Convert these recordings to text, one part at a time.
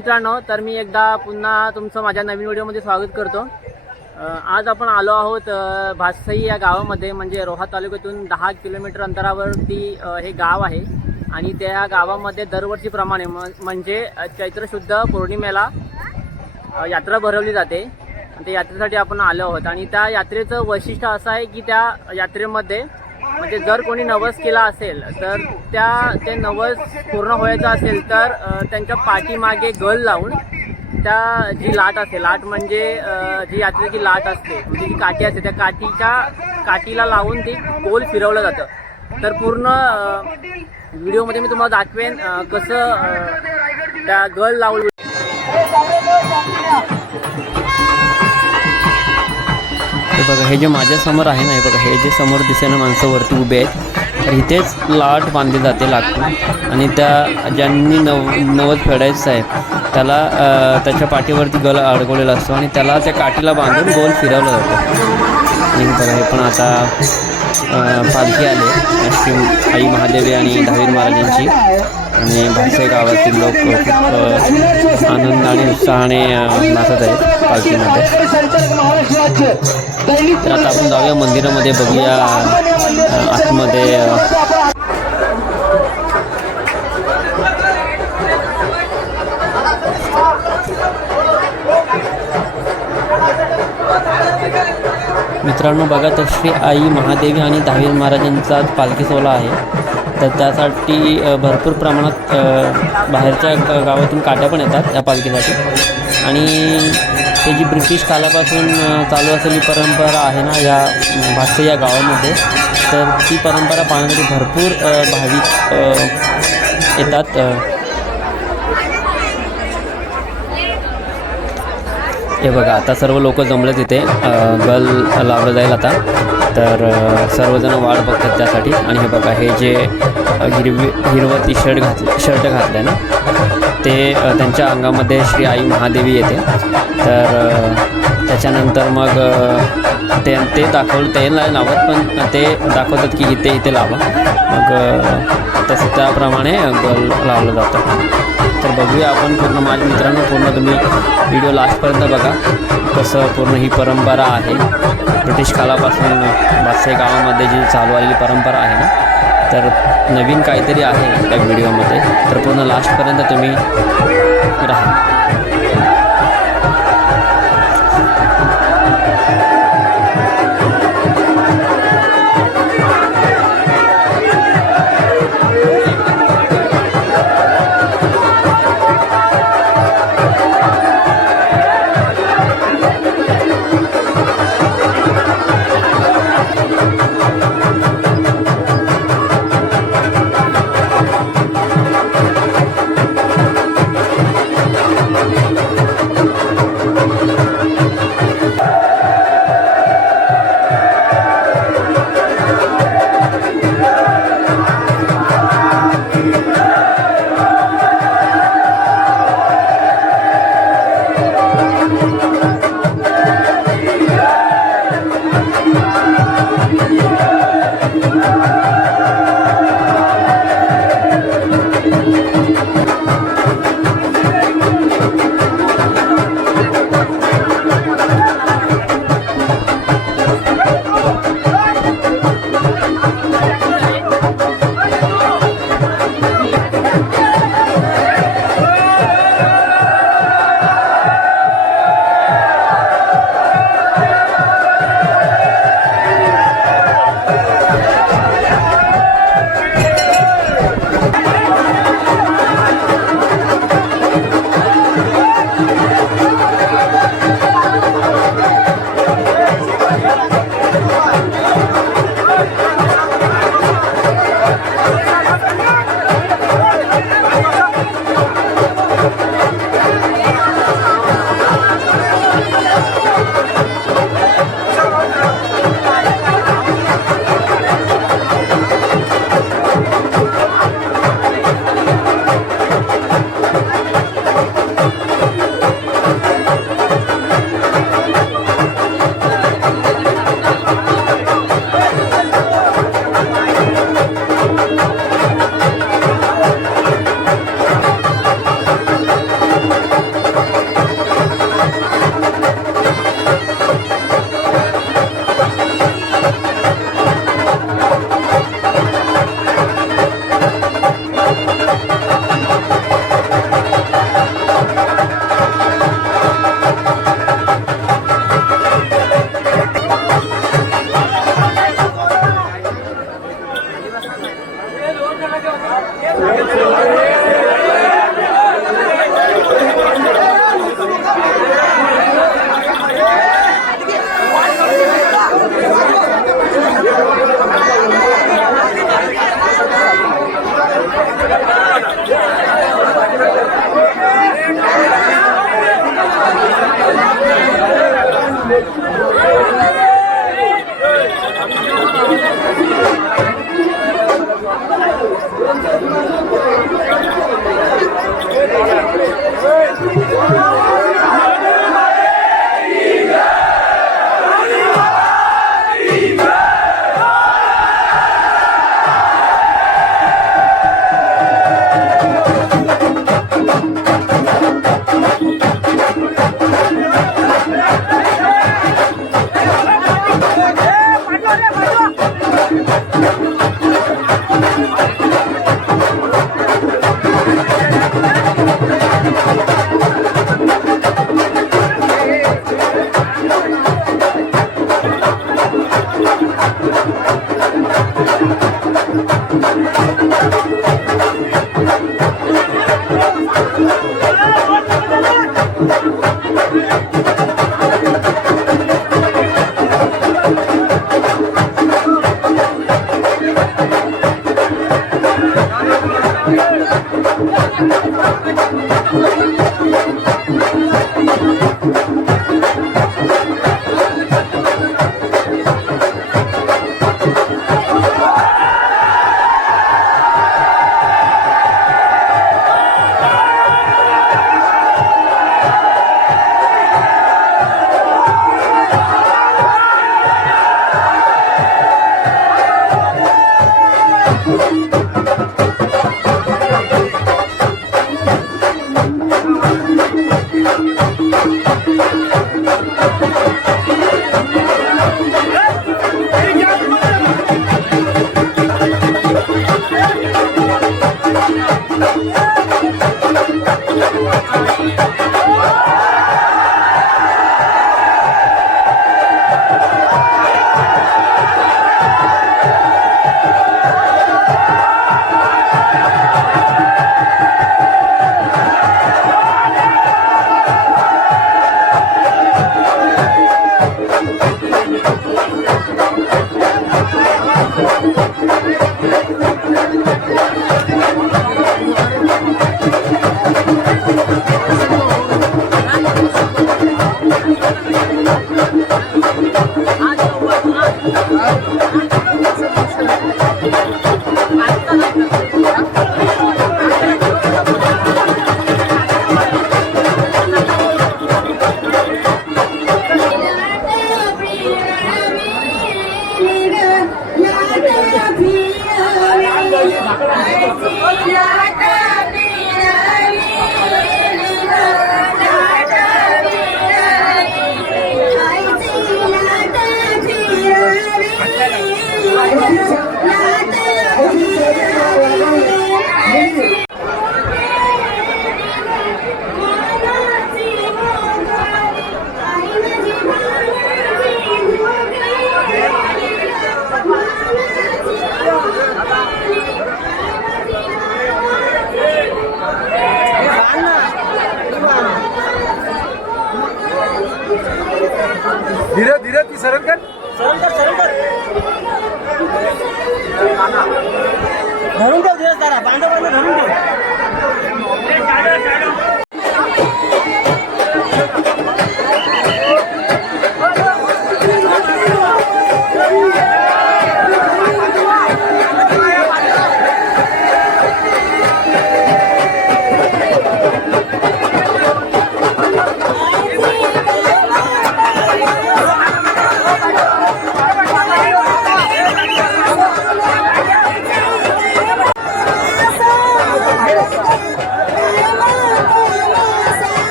मित्रांनो तर मी एकदा पुन्हा तुमचं माझ्या नवीन व्हिडिओमध्ये स्वागत करतो. आज आपण आलो आहोत अ, भातसई या गावामध्ये म्हणजे रोहा तालुक्यातून दहा किलोमीटर अंतरावरती हे गाव आहे. आणि त्या गावामध्ये दरवर्षीप्रमाणे म्हणजे चैत्रशुद्ध चैत्र शुद्ध पौर्णिमेला यात्रा भरवली जाते. आणि त्या यात्रेसाठी आपण आलो आहोत. आणि त्या यात्रेचं वैशिष्ट्य असं आहे की त्या यात्रेमध्ये म्हणजे जर कोणी नवस केला असेल तर त्या ते नवस पूर्ण व्हायचं असेल तर त्यांच्या पाठीमागे गल लावून त्या जी लाट असते लाट म्हणजे जी यात्रेची लाट असते म्हणजे जी काठी असते त्या काठीच्या काठीला लावून ती गोल फिरवलं जातं. तर पूर्ण व्हिडिओमध्ये मी तुम्हाला दाखवेन कसं त्या गल लावून हे बघा हे जे माझ्यासमोर आहे ना हे बघा हे जे समोर दिसेना माणसं वरती उभे आहेत तर इथेच लाट बांधली जाते लाटून आणि त्या ज्यांनी नव नवद फेडायचं आहे त्याला त्याच्या पाठीवरती गल अडकवलेला असतो आणि त्याला त्या काठीला बांधून गोल फिरवलं जातं. आणि हे बघा हे पण आता पालखी आले श्री आई महादेवी आणि दहावीर महाराजांची. आणि भाषे गावातील लोक खूप आनंद आणि उत्साहाने नाचत आहेत पालखीमध्ये. तर आता आपण जाऊया मंदिरामध्ये बघूया आतमध्ये मित्रांनो बघा तर श्री आई महादेवी आणि दहावीर महाराजांचा पालखी सोहळा आहे. तर त्यासाठी भरपूर प्रमाणात बाहेरच्या गावातून काट्या पण येतात या पालखीसाठी. आणि हे जी ब्रिटिश कालापासून चालू असलेली परंपरा आहे ना या भाषे या गावामध्ये तर ती परंपरा पाहण्यासाठी भरपूर भाविक येतात हे बघा आता सर्व लोक जमले तिथे गल लावलं जाईल आता. तर सर्वजण वाट बघतात त्यासाठी. आणि हे बघा हे जे हिरवी हिरवं टी शर्ट घातलं शर्ट घातलं आहे ना ते त्यांच्या अंगामध्ये श्री आई महादेवी येते. तर त्याच्यानंतर मग ते ते दाखवलं ते नाही लावत पण ते दाखवतात की इथे इथे लावा. मग तसं त्याप्रमाणे लावलं जातं. तर बघूया आपण पूर्ण माझ्या मित्रांनो पूर्ण तुम्ही व्हिडिओ लास्टपर्यंत बघा. कसं पूर्ण ही परंपरा आहे. ब्रिटिश कालापासून बादशाही गावामध्ये जी चालू आलेली परंपरा आहे ना तर नवीन काहीतरी आहे त्या व्हिडिओमध्ये तर पूर्ण लास्टपर्यंत तुम्ही राहा.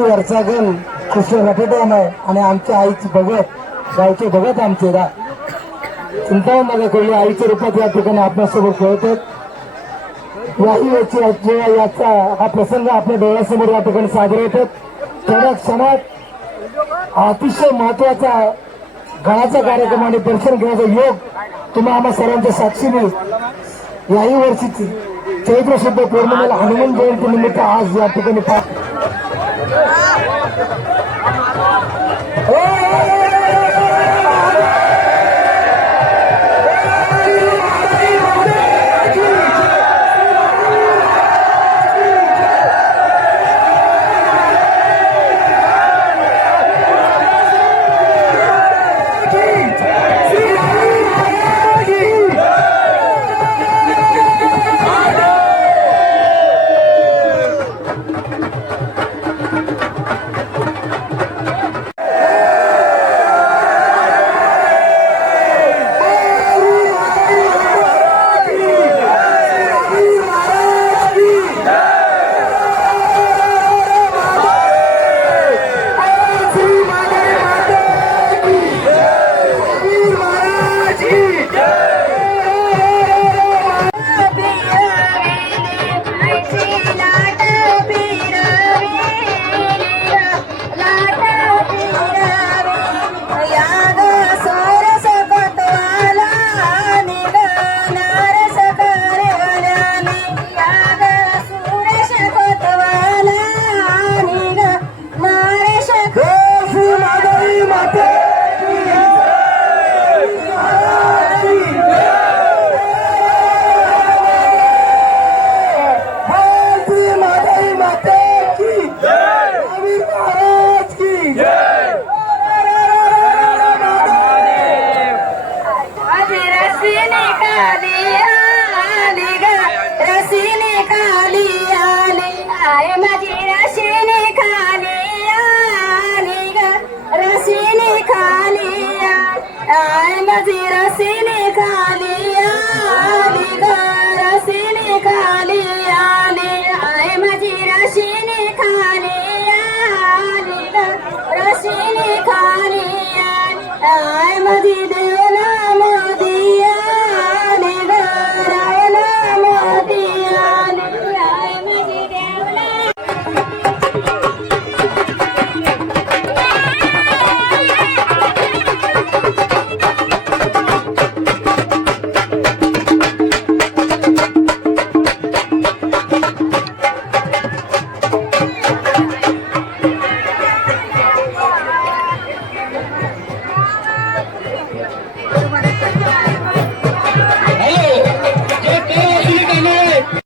वरचा आहे आणि आमच्या आईची भगत गावचे भगत आमचे रा. चिंता मला कळली आईच्या रूपात या ठिकाणी आपल्यासोबत खेळतात याही वेळची जेव्हा याचा हा प्रसंग आपल्या डोळ्यासमोर या ठिकाणी साजरे होतात तेव्हा क्षणात अतिशय महत्त्वाचा गळाचा कार्यक्रम आणि दर्शन घेण्याचा योग तुम्हा आम्हा सर्वांच्या साक्षीने याही वर्षीची चैत्र शुद्ध पौर्णिमेला हनुमान जयंती निमित्त आज या ठिकाणी Cine.